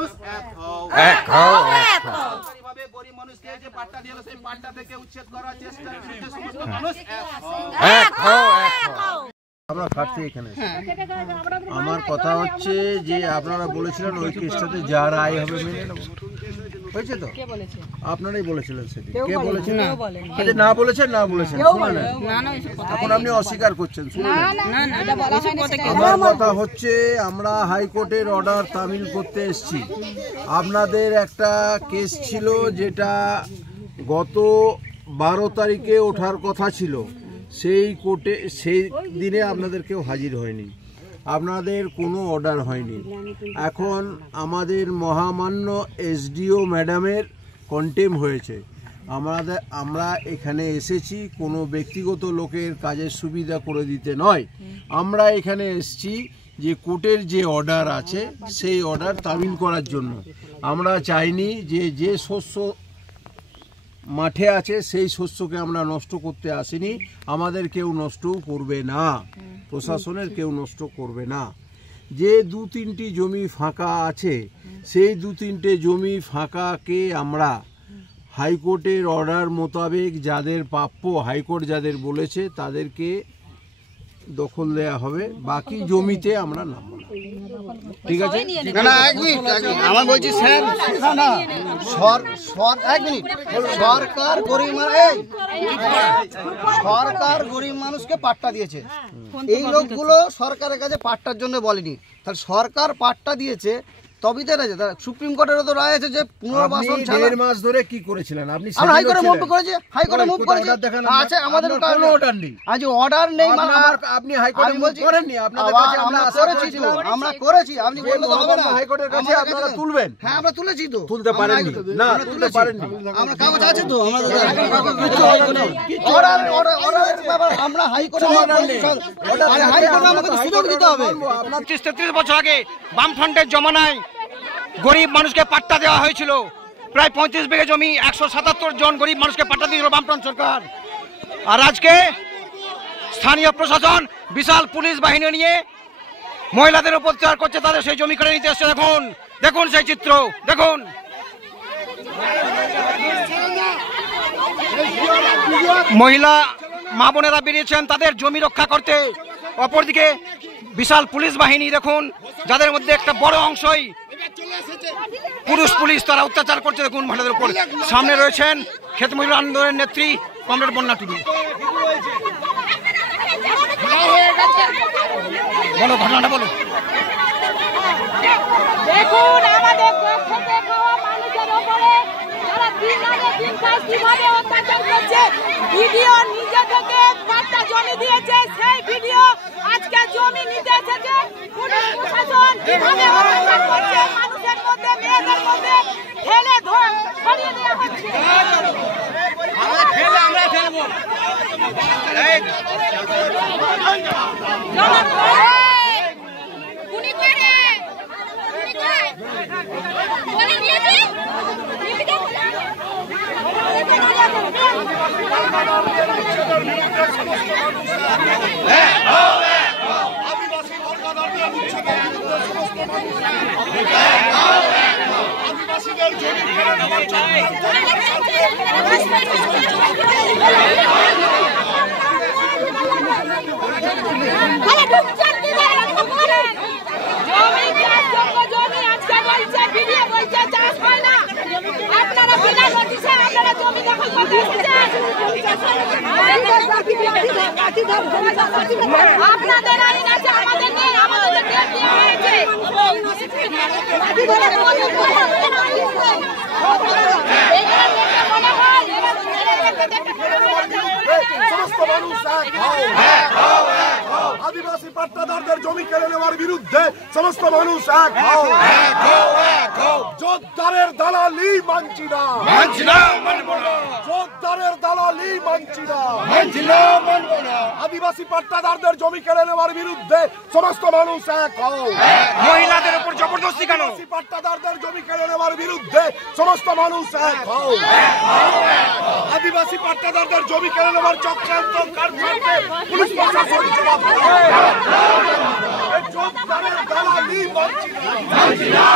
মানুষ এক হও, এক হও, এক হও। এইভাবে গরিব মানুষকে যে পাট্টা দিল সেই পাট্টা থেকে উচ্ছেদ করার চেষ্টার বিরুদ্ধে সমস্ত মানুষ এক হও, এক হও, এক হও। আমরা খাচ্ছি এখানে। আমার কথা হচ্ছে যে আপনারা বলেছিলেন ওই কেসটাতে যা রায় হবে মেনে নেব, হয়েছে তো? আপনারাই বলেছিলেন সেটি। কে বলেছেন? আচ্ছা, না বলেছেন, না বলেছেন শুনুন। এখন আপনি অস্বীকার করছেন, শুনুন। আমার কথা হচ্ছে আমরা হাইকোর্টের অর্ডার তামিল করতে এসেছি। আপনাদের একটা কেস ছিল যেটা গত 12 তারিখে ওঠার কথা ছিল, সেই কোর্টে সেই দিনে আপনাদের কেউ হাজির হয়নি, আপনাদের কোনো অর্ডার হয়নি। এখন আমাদের মহামান্য এসডিও ম্যাডামের কন্টেম হয়েছে। আমরা এখানে এসেছি কোনো ব্যক্তিগত লোকের কাজের সুবিধা করে দিতে নয়, আমরা এখানে এসেছি যে কোর্টের যে অর্ডার আছে সেই অর্ডার তামিল করার জন্য। আমরা চাইনি যে শস্য মাঠে আছে সেই শস্যকে আমরা নষ্ট করতে আসিনি, আমাদের কেউ নষ্টও করবে না, প্রশাসনের কেউ নষ্ট করবে না। যে 2-3টি জমি ফাঁকা আছে সেই 2-3টে জমি ফাঁকাকে আমরা হাইকোর্টের অর্ডার মোতাবেক যাদের প্রাপ্য হাইকোর্ট যাদের বলেছে তাদেরকে দখল দেয়া হবে, বাকি জমিতে আমরা নামবো না। ঠিক আছে? না, এক মিনিট, আমার বলছি স্যার, না এক মিনিট, সরকার গরিব মানুষকে পাট্টা দিয়েছে। এই লোকগুলো সরকারের কাছে পাট্টার জন্য বলেনি, তাহলে সরকার পাট্টা দিয়েছে তবে তো রাজা। সুপ্রিম কোর্টের তো রায় আছে যে পুনর্বাসন 1.5 মাস ধরে কি করেছিলেন আপনি? আমরা হাইকোর্টে মুভ করেছি, হাইকোর্টে মুভ করেছি, আছে আমাদের কোনো অর্ডার নেই। আজ অর্ডার নেই মানে আপনি হাইকোর্টে মুভ করেননি, আপনাদের কাছে আমরা আশা করেছিলাম, আমরা করেছি, আপনি বললে তো হবে না। হাইকোর্টের কাছে আপনারা তুলবেন। হ্যাঁ, আমরা তুলেছি তো। তুলতে পারেননি? না, তুলতে পারেননি। আমরা কাগজ আছে তো আমাদের অর্ডার আমরা হাইকোর্টে হাইকোর্টে আমাকে সুযোগ দিতে হবে। 33 বছর আগে বামফ্রন্টের জমানায় গরিব মানুষকে পাট্টা দেওয়া হয়েছিল, প্রায় 35 বিঘা জমি 177 জন গরিব মানুষকে পাট্টা দিয়েছিল বামফ্রন্ট সরকার। আর আজকে স্থানীয় প্রশাসন বিশাল পুলিশ বাহিনী নিয়ে মহিলাদের উপর অত্যাচার করছে, তাদের সেই জমি কেড়ে নিতে এসছে। দেখুন দেখুন সেই চিত্র দেখুন। মহিলা মা বোনেরা বেরিয়েছেন তাদের জমি রক্ষা করতে, অপরদিকে বিশাল পুলিশ বাহিনী দেখুন, যাদের মধ্যে একটা বড় অংশই পুরুষ পুলিশ, তারা অত্যাচার করছে দেখুন মহিলাদের উপর। সামনে রয়েছেন ক্ষেত মজুর আন্দোলনের নেত্রী কমরেড বন্যা টুডু। বলো ঘটনাটা বলো। দেখুন আমাদের খেতে খাওয়া মানুষের উপরে যারা দিন আগে দিন কাজ কিভাবে অত্যাচার করছে, ভিডিও নিজে থেকে পাট্টা জমি দিয়েছে, সেই ভিডিও আজকে জমি নিতে এসেছে। পুলিশ প্রশাসন কিভাবে অত্যাচার করছে মানুষের মধ্যে, মেয়েদের মধ্যে ঠেলে ধরিয়ে দেওয়া হচ্ছে। আপনাদের আইন আছে, আমাদের নেই, আমাদের আদিবাসী পাট্টাদারদের জমি কেড়ে নেওয়ার বিরুদ্ধে সমস্ত মানুষ এক হও, জোরদারের দালালি মানছি না, জোরদারের দালালি মানছি না, আদিবাসী পাট্টাদারদের জমি কেড়ে নেওয়ার বিরুদ্ধে সমস্ত মানুষ এক হও। মহিলাদের উপর জবরদস্তি কেন? আদিবাসী পাট্টাদারদের জমি কেড়ে নেওয়ার বিরুদ্ধে সমস্ত মানুষ এক হও। আদিবাসী পাট্টাদারদের জমি কেড়ে নেওয়ার চক্রান্ত কারখানাতে পুলিশ প্রশাসন জবাব দেবে। জোরদারের দালালি মানছি না।